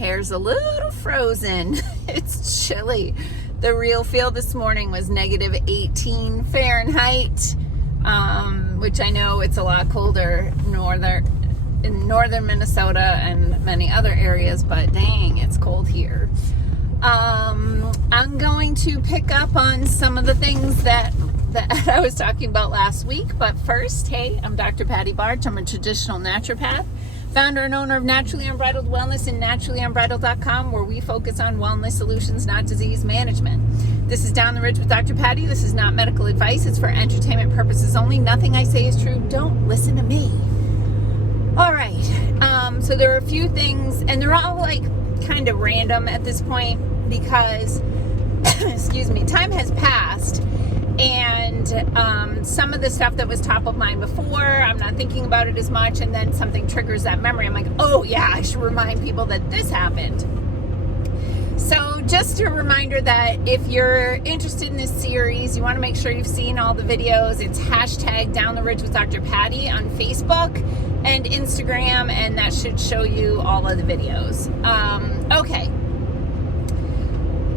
hair's a little frozen. It's chilly. The real feel this morning was negative 18 Fahrenheit, which I know it's a lot colder in northern Minnesota and many other areas, but dang, it's cold here. I'm going to pick up on some of the things that I was talking about last week, but first, hey, I'm Dr. Patty Barch. I'm a traditional naturopath, founder and owner of Naturally Unbridled Wellness and naturallyunbridled.com, where we focus on wellness solutions, not disease management. This is Down the Ridge with Dr. Patty. This is not medical advice. It's for entertainment purposes only. Nothing I say is true. Don't listen to me. All right. So there are a few things, and they're all like kind of random at this point because, excuse me, time has passed. And some of the stuff that was top of mind before, I'm not thinking about it as much, and then something triggers that memory. I'm like, oh yeah, I should remind people that this happened. So just a reminder that if you're interested in this series, you want to make sure you've seen all the videos. It's hashtag Down the Ridge with Dr. Patty on Facebook and Instagram, and that should show you all of the videos. Okay.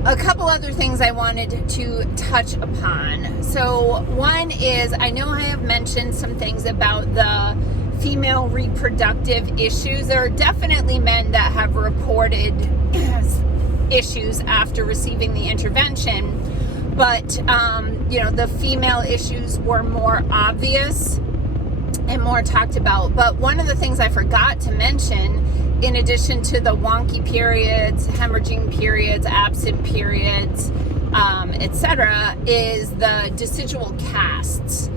A couple other things I wanted to touch upon. So one is, I know I have mentioned some things about the female reproductive issues. There are definitely men that have reported issues after receiving the intervention, but the female issues were more obvious and more talked about. But one of the things I forgot to mention, in addition to the wonky periods, hemorrhaging periods, absent periods, etc., is the decidual casts.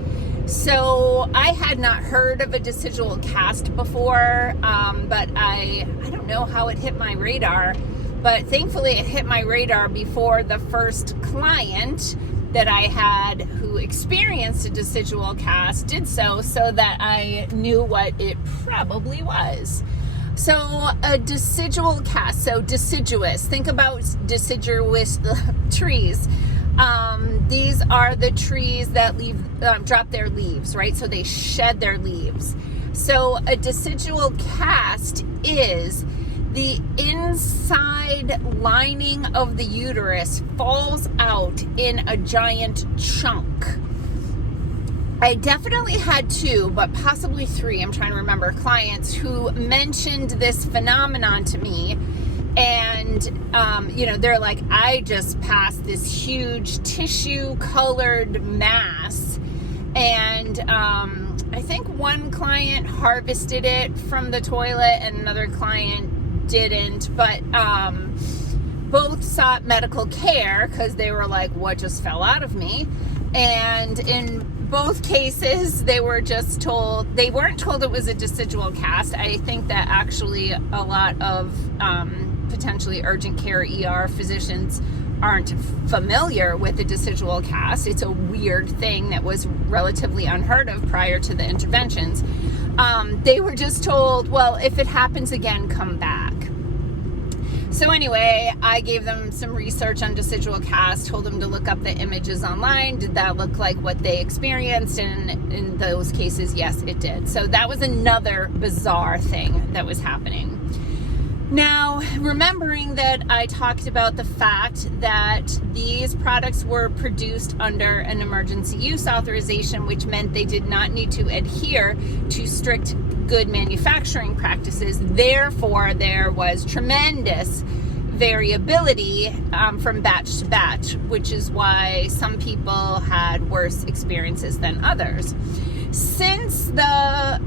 So I had not heard of a decidual cast before, but I don't know how it hit my radar, but thankfully it hit my radar before the first client that I had who experienced a decidual cast did so that I knew what it probably was. So a decidual cast, so deciduous, think about deciduous trees. These are the trees that drop their leaves, right? So they shed their leaves. So a decidual cast is the inside lining of the uterus falls out in a giant chunk. I definitely had 2, but possibly 3, I'm trying to remember, clients who mentioned this phenomenon to me. And, they're like, I just passed this huge tissue-colored mass. And I think one client harvested it from the toilet and another client didn't. But both sought medical care because they were like, what just fell out of me? And in both cases, they weren't told it was a decidual cast. I think that actually a lot of potentially urgent care ER physicians aren't familiar with the decidual cast. It's a weird thing that was relatively unheard of prior to the interventions. They were just told, well, if it happens again, come back. So anyway, I gave them some research on decidual cast, told them to look up the images online. Did that look like what they experienced? And in those cases, yes, it did. So that was another bizarre thing that was happening. Now, remembering that I talked about the fact that these products were produced under an emergency use authorization, which meant they did not need to adhere to strict good manufacturing practices. Therefore, there was tremendous variability from batch to batch, which is why some people had worse experiences than others. Since the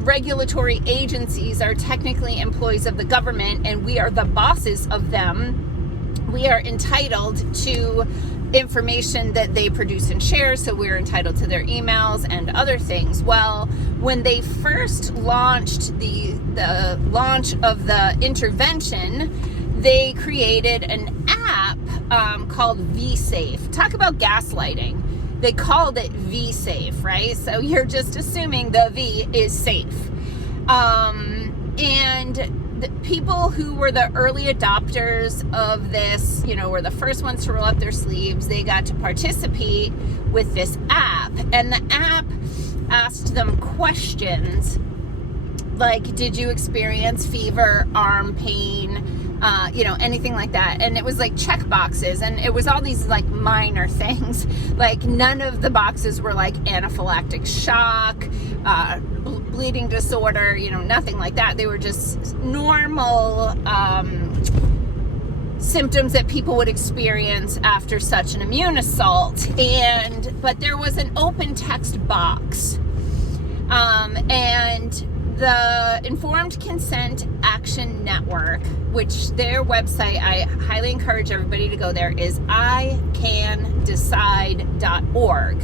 regulatory agencies are technically employees of the government and we are the bosses of them, we are entitled to information that they produce and share, so we're entitled to their emails and other things. Well, when they first launched the launch of the intervention, they created an app called V-Safe. Talk about gaslighting. They called it V-Safe, right? So you're just assuming the V is safe. And the people who were the early adopters of this, were the first ones to roll up their sleeves. They got to participate with this app. And the app asked them questions like, did you experience fever, arm pain, anything like that? And it was like check boxes, and it was all these like minor things. Like, none of the boxes were like anaphylactic shock, bleeding disorder, nothing like that. They were just normal symptoms that people would experience after such an immune assault. But there was an open text box, and the Informed Consent Action Network, which their website, I highly encourage everybody to go there, is icandecide.org.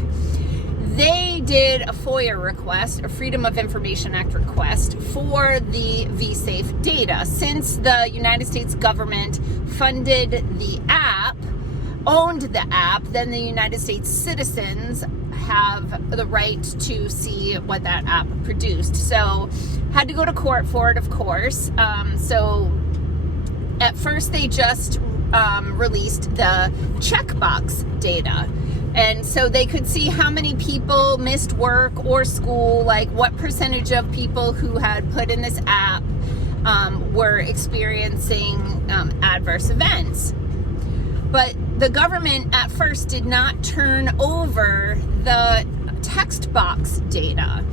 They did a FOIA request, a Freedom of Information Act request, for the vSafe data. Since the United States government funded the app, owned the app, then the United States citizens have the right to see what that app produced. So had to go to court for it, of course. So at first they just released the checkbox data. And so they could see how many people missed work or school, like what percentage of people who had put in this app were experiencing adverse events. But the government at first did not turn over the text box data,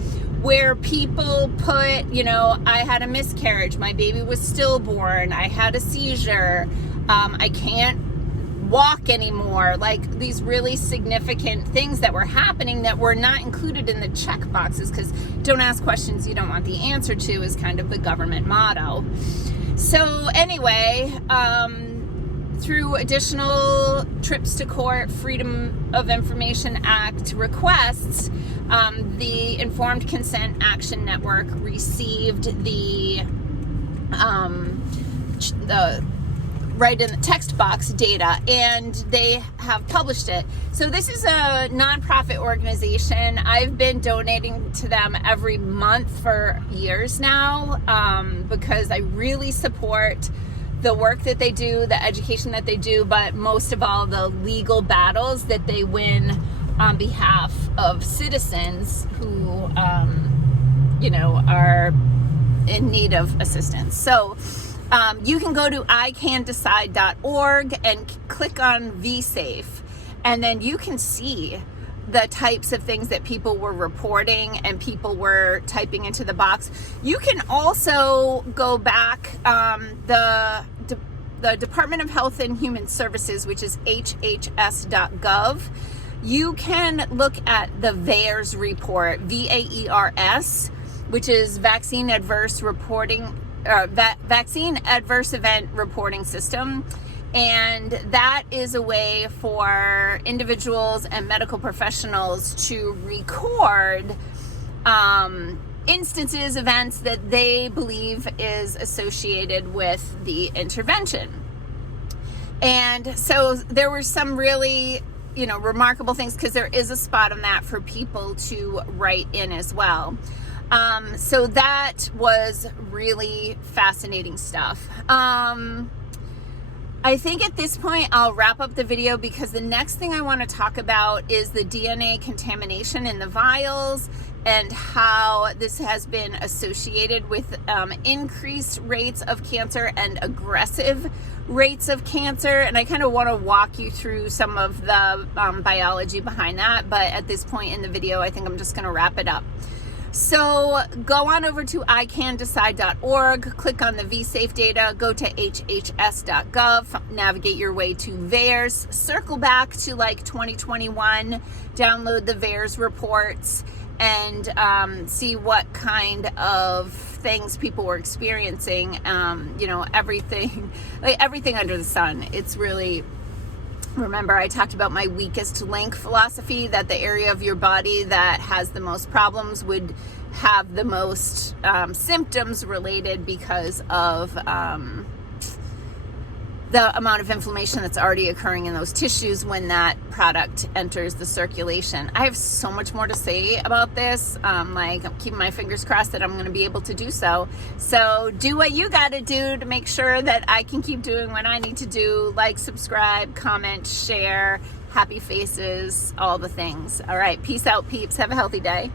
where people put, I had a miscarriage, my baby was stillborn, I had a seizure, I can't walk anymore, like these really significant things that were happening that were not included in the check boxes, because don't ask questions you don't want the answer to is kind of the government motto. So anyway, through additional trips to court, Freedom of Information Act requests, the Informed Consent Action Network received the right in the text box data, and they have published it. So this is a nonprofit organization. I've been donating to them every month for years now, because I really support the work that they do, the education that they do, but most of all, the legal battles that they win on behalf of citizens who, are in need of assistance. So you can go to icandecide.org and click on vSafe, and then you can see the types of things that people were reporting and people were typing into the box. You can also go back, the Department of Health and Human Services, which is hhs.gov. You can look at the VAERS report, VAERS, which is Vaccine Adverse Event Reporting System. And that is a way for individuals and medical professionals to record instances, events that they believe is associated with the intervention. And so there were some really, remarkable things, because there is a spot on that for people to write in as well. So that was really fascinating stuff. I think at this point I'll wrap up the video, because the next thing I want to talk about is the DNA contamination in the vials and how this has been associated with increased rates of cancer and aggressive rates of cancer. And I kind of want to walk you through some of the biology behind that. But at this point in the video, I think I'm just going to wrap it up. So go on over to icandecide.org, click on the vSafe data, go to hhs.gov, navigate your way to VAERS, circle back to like 2021, download the VAERS reports, and see what kind of things people were experiencing. Everything under the sun. It's really, remember I talked about my weakest link philosophy, that the area of your body that has the most problems would have the most symptoms related because of the amount of inflammation that's already occurring in those tissues when that product enters the circulation. I have so much more to say about this. I'm keeping my fingers crossed that I'm going to be able to do so. So do what you got to do to make sure that I can keep doing what I need to do. Like, subscribe, comment, share, happy faces, all the things. All right, peace out, peeps. Have a healthy day.